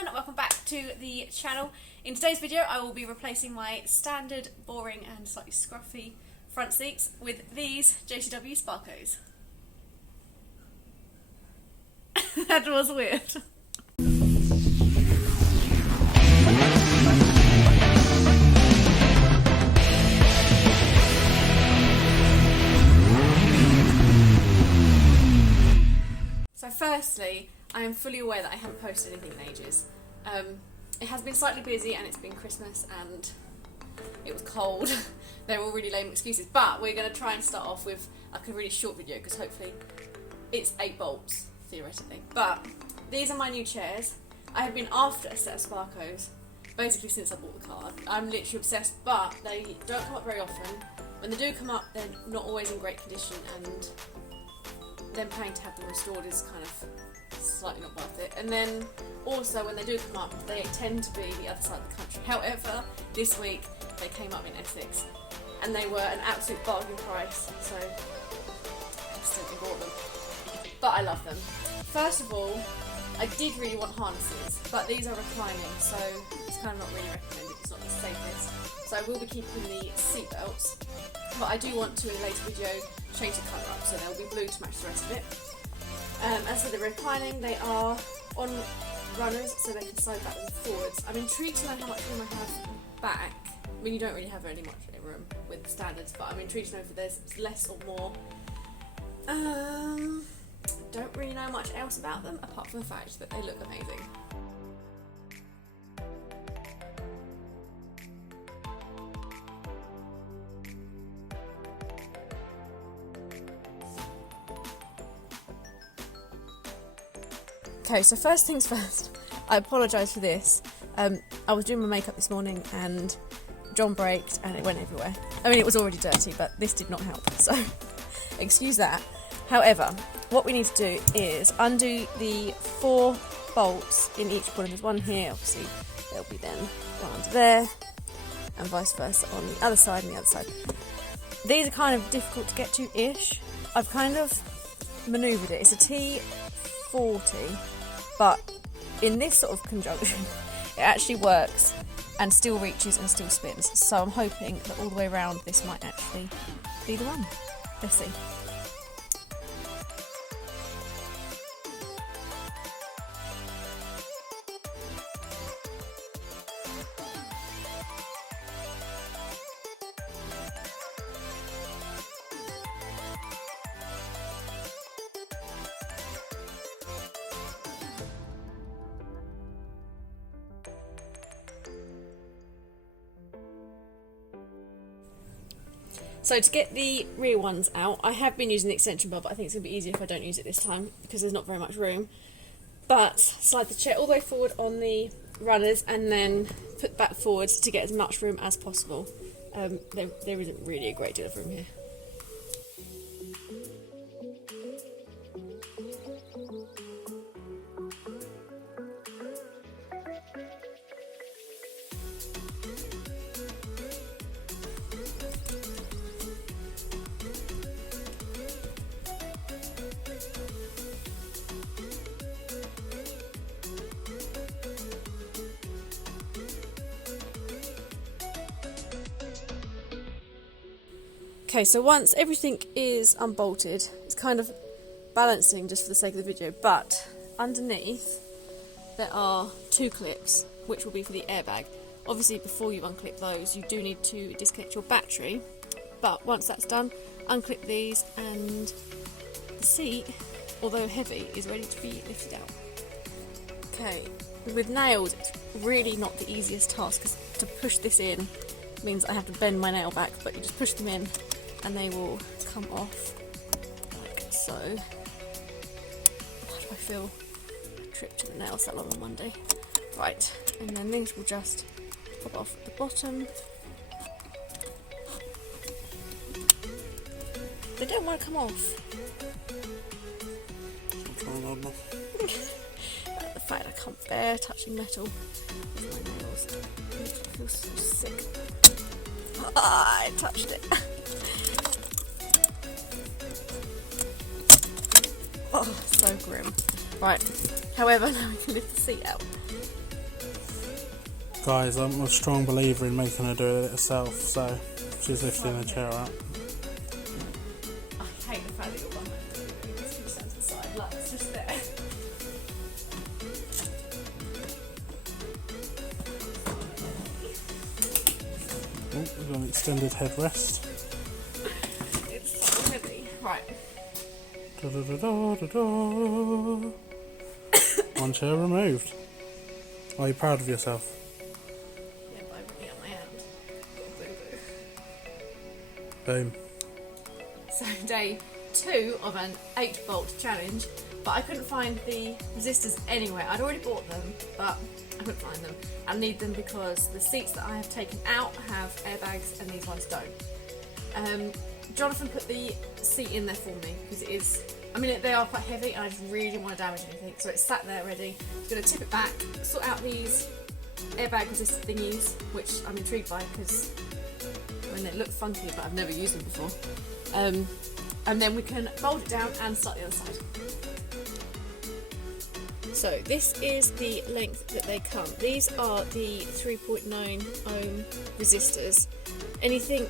everyone, welcome back to the channel. In today's video I will be replacing my standard, boring and slightly scruffy front seats with these JCW Sparcos. That was weird. So firstly, I am fully aware that I haven't posted anything in ages. It has been slightly busy and it's been Christmas and it was cold. They're all really lame excuses, but we're going to try and start off with like a really short video because hopefully it's 8 bolts, theoretically. But these are my new chairs. I have been after a set of Sparcos basically since I bought the car. I'm literally obsessed, but they don't come up very often. When they do come up, they're not always in great condition, and them paying to have them restored is kind of slightly not worth it. And then also when they do come up, they tend to be the other side of the country. However, this week they came up in Essex and they were an absolute bargain price, so I instantly bought them. But I love them. First of all, I did really want harnesses, but these are reclining, so it's kind of not really recommended. It's not the safest. So I will be keeping the seat belts, but I do want to in a later video change the colour up, so they'll be blue to match the rest of it. As for the reclining, they are on runners, so they can slide backwards and forwards. I'm intrigued to know how much room I have back. I mean, you don't really have very much room with the standards, but I'm intrigued to know if there's less or more. Don't really know much else about them, apart from the fact that they look amazing. Okay, so first things first, I apologise for this. I was doing my makeup this morning and John braked and it went everywhere. I mean, it was already dirty, but this did not help, so excuse that. However, what we need to do is undo the 4 bolts in each corner. There's one here, obviously there'll be then one under there, and vice versa on the other side and the other side. These are kind of difficult to get to-ish. I've kind of manoeuvred it. It's a T40, but in this sort of conjunction, it actually works and still reaches and still spins. So I'm hoping that all the way around this might actually be the one. Let's see. So to get the rear ones out, I have been using the extension bar, but I think it's going to be easier if I don't use it this time because there's not very much room. But slide the chair all the way forward on the runners and then put back forwards to get as much room as possible. There isn't really a great deal of room here. Okay, so once everything is unbolted, it's kind of balancing just for the sake of the video, but underneath there are 2 clips, which will be for the airbag. Obviously, before you unclip those, you do need to disconnect your battery, but once that's done, unclip these and the seat, although heavy, is ready to be lifted out. Okay, with nails, it's really not the easiest task, because to push this in means I have to bend my nail back, but you just push them in and they will come off like so. Why do I feel I tripped the nail salon on Monday? Right, and then these will just pop off at the bottom. They don't want to come off. The fact I can't bear touching metal with my nails. I feel so sick. Ah, I touched it. Oh, so grim. Right, however, now we can lift the seat out. Guys, I'm a strong believer in making her do it herself, so she's lifting the chair up. I hate the fact that you're behind me. It's just stand to the side, like it's just there. Oh, we've got an extended headrest. It's so heavy. Right. Da, da, da, da, da, da. One chair removed. Are you proud of yourself? Yeah, but I really on my hand. Got a boo-boo. Boom. So day 2 of an 8-bolt challenge, but I couldn't find the resistors anywhere. I'd already bought them, but I couldn't find them. I need them because the seats that I have taken out have airbags and these ones don't. Jonathan put the seat in there for me because it is, I mean they are quite heavy and I just really didn't want to damage anything, so it's sat there ready. I'm going to tip it back, sort out these airbag resistor thingies, which I'm intrigued by because they look funky but I've never used them before. And then we can bolt it down and start the other side. So this is the length that they come. These are the 3.9 ohm resistors. Anything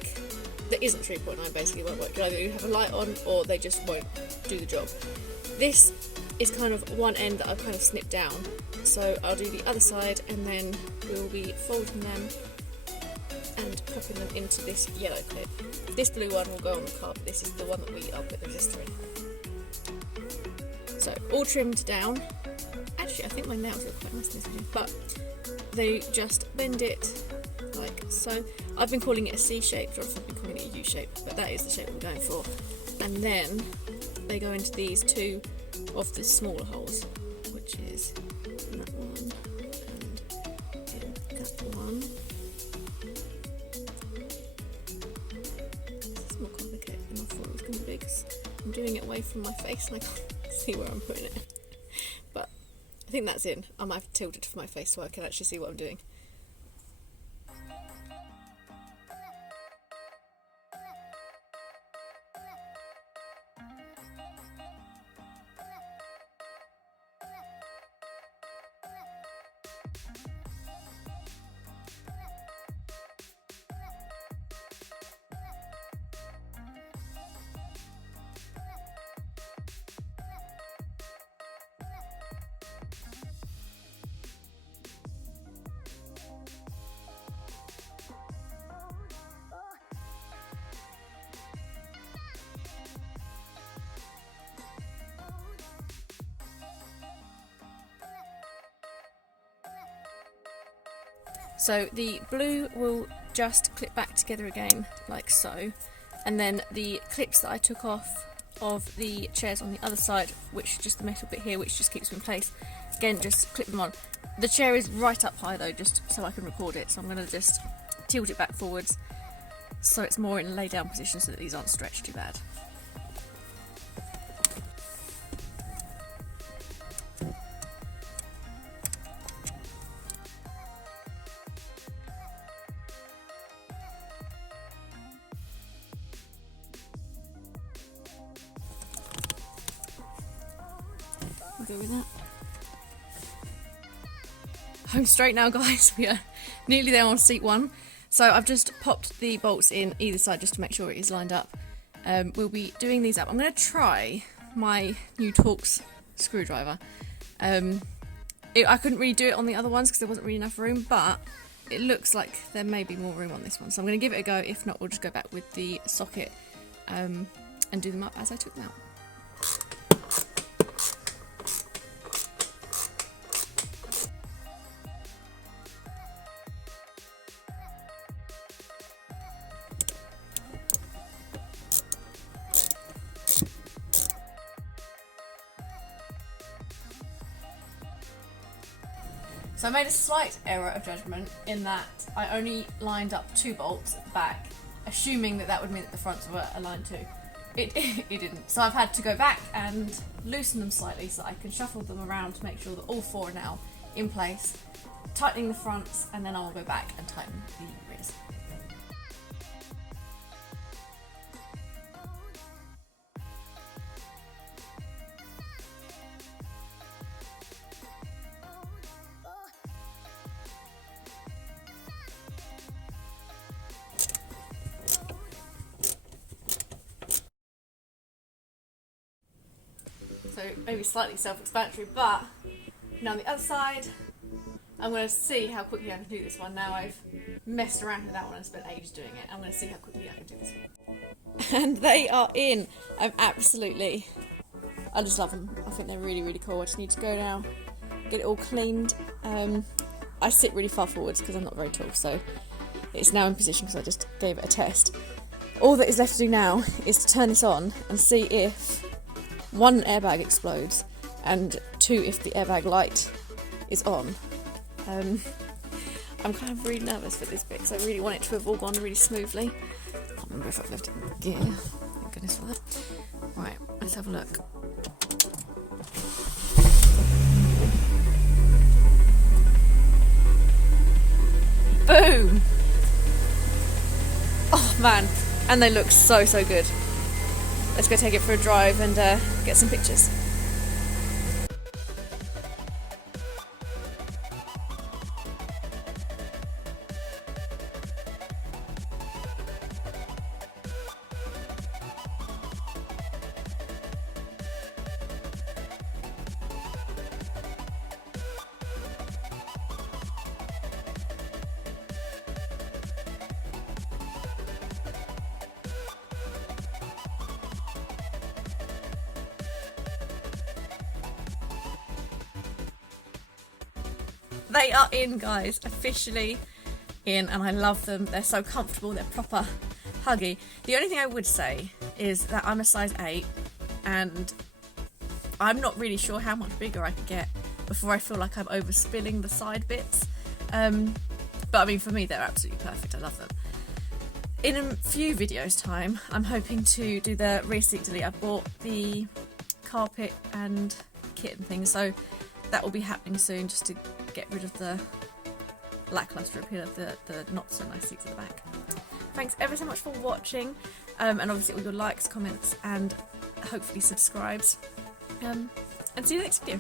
that isn't 3.9 basically won't work. You either have a light on or they just won't do the job. This is kind of one end that I've kind of snipped down. So I'll do the other side and then we'll be folding them and popping them into this yellow clip. This blue one will go on the car, but this is the one that I'll put the resistor in. So all trimmed down. Actually, I think my nails look quite nice in this video, but they just bend it like so. I've been calling it a C shape, Jonathan's been calling it a U shape, but that is the shape I'm going for. And then they go into these 2 of the smaller holes, which is that one and in that one. This is more complicated than I thought it was going to be because I'm doing it away from my face and I can't see where I'm putting it. But I think that's in. I might have to tilt it for my face so I can actually see what I'm doing. So the blue will just clip back together again like so, and then the clips that I took off of the chairs on the other side, which is just the metal bit here which just keeps them in place, again just clip them on. The chair is right up high though, just so I can record it, so I'm going to just tilt it back forwards so it's more in a lay down position so that these aren't stretched too bad. Go with that. Home straight now, guys. We are nearly there on seat 1. So I've just popped the bolts in either side just to make sure it is lined up. We'll be doing these up. I'm going to try my new Torx screwdriver. I couldn't really do it on the other ones because there wasn't really enough room, but it looks like there may be more room on this one. So I'm going to give it a go. If not, we'll just go back with the socket and do them up as I took them out. So I made a slight error of judgment in that I only lined up 2 bolts at the back, assuming that that would mean that the fronts were aligned too. It didn't. So I've had to go back and loosen them slightly so I can shuffle them around to make sure that all 4 are now in place, tightening the fronts, and then I'll go back and tighten the rears. maybe slightly self-explanatory, but now on the other side, I'm going to see how quickly I can do this one. Now I've messed around with that one and spent ages doing it. I'm going to see how quickly I can do this one. And they are in. I just love them. I think they're really, really cool. I just need to go now, get it all cleaned. I sit really far forwards because I'm not very tall, so it's now in position because I just gave it a test. All that is left to do now is to turn this on and see if, one, an airbag explodes, and two, if the airbag light is on. I'm kind of really nervous for this bit because I really want it to have all gone really smoothly. I can't remember if I've left it in gear. Thank goodness for that. Right, let's have a look. Boom! Oh man, and they look so good. Let's go take it for a drive and get some pictures. They are in, guys, officially in, and I love them. They're so comfortable, they're proper huggy. The only thing I would say is that I'm a size 8 and I'm not really sure how much bigger I could get before I feel like I'm overspilling the side bits. But I mean, for me, they're absolutely perfect. I love them. In a few videos' time, I'm hoping to do the rear seat delete. I bought the carpet and kit and things, so that will be happening soon, just to get rid of the lacklustre appeal of the not so nice seats at the back. Thanks ever so much for watching, and obviously all your likes, comments, and hopefully subscribes. And see you next video.